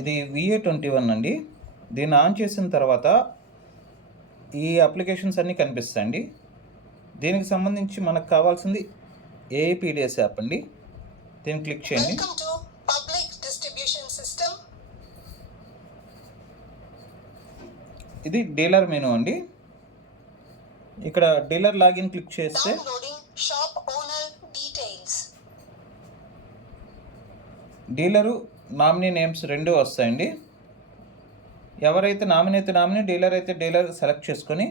ఇది VA21 అండి. దీన్ని ఆన్ చేసిన తర్వాత ఈ అప్లికేషన్స్ అన్నీ కనిపిస్తాయండి. దీనికి సంబంధించి మనకు కావాల్సింది APDS యాప్ అండి. దీన్ని క్లిక్ చేయండి. ఇది డీలర్ మెనూ అండి. ఇక్కడ డీలర్ లాగిన్ క్లిక్ చేస్తే డీలరు నామినీ నేమ్స్ రెండు వస్తాయండి. ఎవరైతే నామినీ అయితే నామినీ, డీలర్ అయితే డీలర్ సెలెక్ట్ చేసుకొని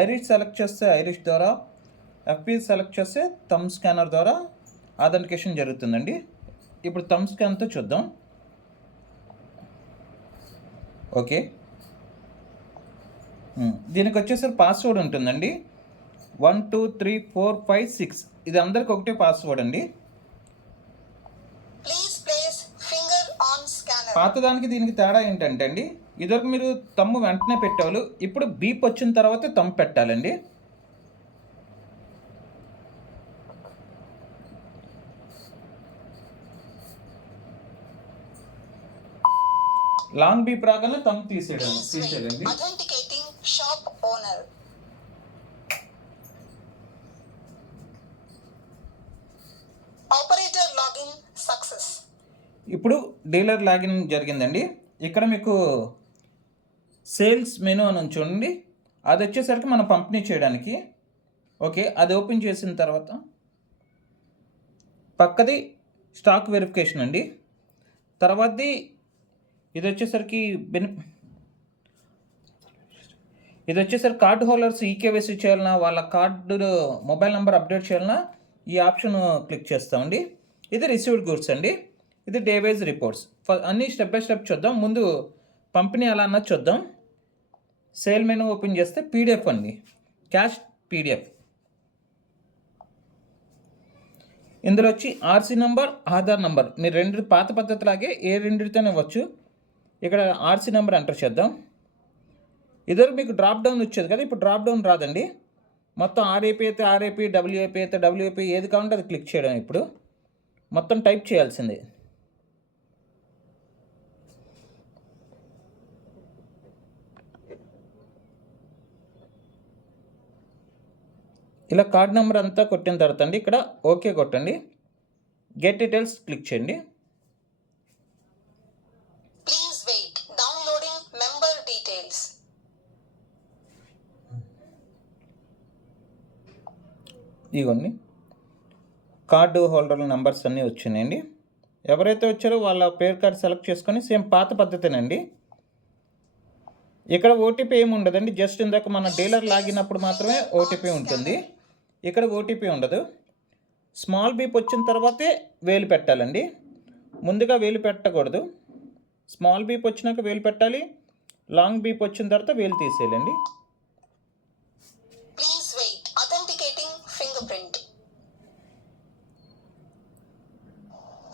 ఐరిష్ సెలెక్ట్ చేస్తే ఐరిష్ ద్వారా, FP సెలెక్ట్ చేస్తే థంబ్ స్కానర్ ద్వారా ఆథెంటికేషన్ జరుగుతుందండి. ఇప్పుడు థంబ్ స్కాన్తో చూద్దాం. ఓకే, దీనికి వచ్చేసరికి పాస్వర్డ్ ఉంటుందండి. 1 2 3 4 5 6 ఇది అందరికి ఒకటే పాస్వర్డ్ అండి. పాతదానికి దీనికి తేడా ఏంటంటే అండి, ఇదివరకు మీరు తమ్ము వెంటనే పెట్టేవాళ్ళు, ఇప్పుడు బీప్ వచ్చిన తర్వాత తమ్ము పెట్టాలండి. లాంగ్ బీప్ రాగానే తమ్ము తీసేయాలండి. ఇప్పుడు డీలర్ లాగిన్ జరిగిందండి. ఇక్కడ మీకు సేల్స్ మెనూ అని చూడండి, అది వచ్చేసరికి మనం పంపిణీ చేయడానికి. ఓకే, అది ఓపెన్ చేసిన తర్వాత పక్కది స్టాక్ వెరిఫికేషన్ అండి. తర్వాతది ఇది వచ్చేసరికి కార్డు హోల్డర్స్ EKYC చేయాలన్నా, వాళ్ళ కార్డు మొబైల్ నెంబర్ అప్డేట్ చేయాలన్నా ఈ ఆప్షన్ క్లిక్ చేస్తామండి. ఇది రిసీవ్డ్ గూడ్స్ అండి. ఇది డే వైజ్ రిపోర్ట్స్. అన్నీ స్టెప్ బై స్టెప్ చూద్దాం. ముందు పంపిణీ ఎలా అన్నది చూద్దాం. సేల్ మెనూ ఓపెన్ చేస్తే PDF అండి, క్యాష్ PDF. ఇందులో వచ్చి RC నెంబర్, ఆధార్ నెంబర్, మీరు రెండు పాత పద్ధతిలాగే ఏ రెండితోనే ఇవ్వచ్చు. ఇక్కడ RC నెంబర్ ఎంటర్ చేద్దాం. ఇద్దరు మీకు డ్రాప్ డౌన్ వచ్చేది కదా, ఇప్పుడు డ్రాప్ డౌన్ రాదండి. మొత్తం RAP అయితే RAP, WAP అయితే WAP, ఏది కావాలంటే అది క్లిక్ చేయడం. ఇప్పుడు మొత్తం టైప్ చేయాల్సిందే. ఇలా కార్డ్ నెంబర్ అంతా కొట్టిన తర్వాత అండి ఇక్కడ ఓకే కొట్టండి. గెట్ డీటెయిల్స్ క్లిక్ చేయండి. ఇదిగోండి కార్డు హోల్డర్ల నెంబర్స్ అన్నీ వచ్చినాయండి. ఎవరైతే వచ్చారో వాళ్ళ పేరు కార్డు సెలెక్ట్ చేసుకొని సేమ్ పాత పద్ధతేనండి. ఇక్కడ OTP ఏమి ఉండదండి, జస్ట్ ఇందాక మన డీలర్ లాగినప్పుడు మాత్రమే OTP ఉంటుంది. ఇక్కడ OTP ఉండదు. స్మాల్ బీప్ వచ్చిన తర్వాతే వేలు పెట్టాలండి, ముందుగా వేలు పెట్టకూడదు. స్మాల్ బీప్ వచ్చినాక వేలు పెట్టాలి, లాంగ్ బీప్ వచ్చిన తర్వాత వేలు తీసేయాలండి.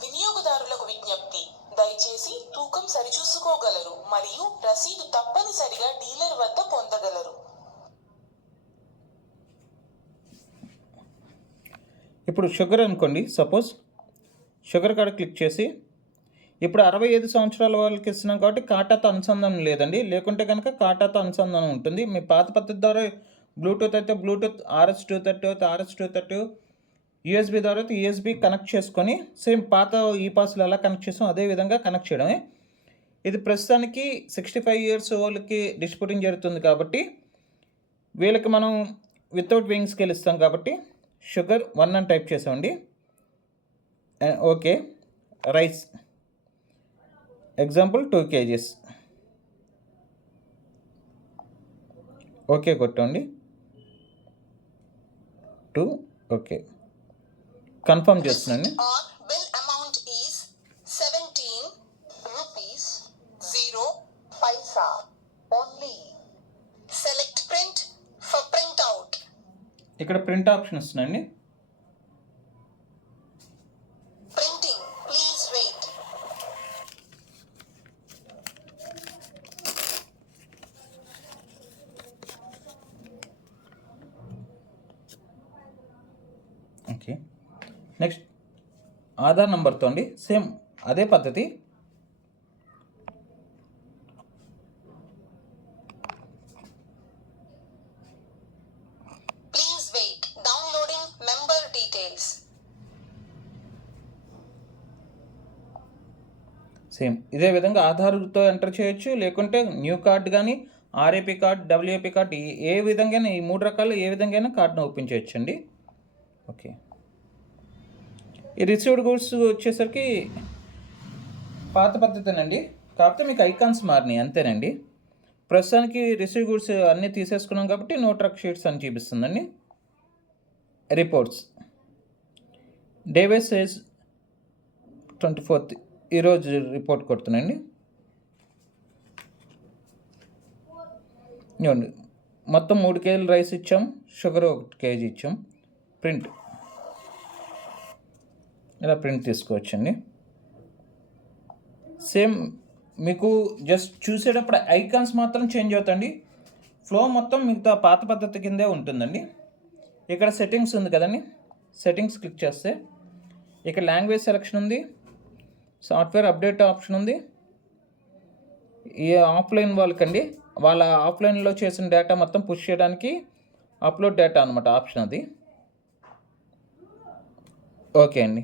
వినియోగదారులకు విజ్ఞప్తి, దయచేసి తూకం సరిచూసుకోగలరు మరియు రసీదు తప్పనిసరిగా డీలర్ వద్ద పొందగలరు. ఇప్పుడు షుగర్ అనుకోండి, సపోజ్ షుగర్ కాడ క్లిక్ చేసి, ఇప్పుడు 65 సంవత్సరాల వాళ్ళకి ఇస్తున్నాం కాబట్టి కాటాతో అనుసంధానం లేదండి. లేకుంటే కనుక కాటాతో అనుసంధానం ఉంటుంది. మీ పాత పద్ధతి ద్వారా బ్లూటూత్ అయితే బ్లూటూత్, RS-232 అయితే RS-232, USB ద్వారా అయితే USB కనెక్ట్ చేసుకొని సేమ్ పాత ఈపాస్లో ఎలా కనెక్ట్ చేసాం అదే విధంగా కనెక్ట్ చేయడమే. ఇది ప్రస్తుతానికి 65 ఇయర్స్ వాళ్ళకి డిస్ట్రిబ్యూటింగ్ జరుగుతుంది కాబట్టి వీళ్ళకి మనం వితౌట్ వింగ్ స్కేల్ ఇస్తాం కాబట్టి షుగర్ 1 అని టైప్ చేసామండి. Okay, rice example 2 kgs. Okay కొట్టండి. 2 ఓకే కన్ఫర్మ్ చేస్తున్నాండి. ఇక్కడ ప్రింట్ ఆప్షన్ వస్తుందండి. ఓకే, నెక్స్ట్ ఆధార్ నెంబర్తో అండి సేమ్ అదే పద్ధతి. సేమ్ ఇదే విధంగా ఆధార్తో ఎంటర్ చేయొచ్చు, లేకుంటే న్యూ కార్డ్ కానీ ఆర్ఏపీ కార్డ్, డబ్ల్యూఏపీ కార్డ్ ఏ విధంగా ఈ 3 రకాలు ఏ విధంగా కార్డును ఓపెన్ చేయొచ్చండి. ఓకే, ఈ రిసీవ్డ్ గూడ్స్ వచ్చేసరికి పాత పద్ధతేనండి, కాకపోతే మీకు ఐకాన్స్ మారినాయి అంతేనండి. ప్రస్తుతానికి రిసీవ్ గూడ్స్ అన్నీ తీసేసుకున్నాం కాబట్టి నో ట్రక్ షీట్స్ అని చూపిస్తుందండి. రిపోర్ట్స్ డేవేస్ సేజ్ 24th ఈరోజు రిపోర్ట్ కొడుతున్నాండి. ఇవ్వండి, మొత్తం 3 కేజీలు రైస్ ఇచ్చాం, షుగర్ 1 కేజీ ఇచ్చాం. ప్రింట్ ఇలా ప్రింట్ తీసుకోవచ్చండి. సేమ్ మీకు జస్ట్ చూసేటప్పుడు ఐకాన్స్ మాత్రం చేంజ్ అవుతాయండి, ఫ్లో మొత్తం మిగతా పాత పద్ధతి కిందే ఉంటుందండి. ఇక్కడ సెట్టింగ్స్ ఉంది కదండి, సెట్టింగ్స్ క్లిక్ చేస్తే ఇక్కడ లాంగ్వేజ్ సెలెక్షన్ ఉంది, సాఫ్ట్వేర్ అప్డేట్ ఆప్షన్ ఉంది. ఈ ఆఫ్లైన్ వాళ్ళకండి, వాళ్ళ ఆఫ్లైన్లో చేసిన డేటా మొత్తం పుష్ చేయడానికి అప్లోడ్ డేటా అనమాట ఆప్షన్ అది. ఓకే అండి.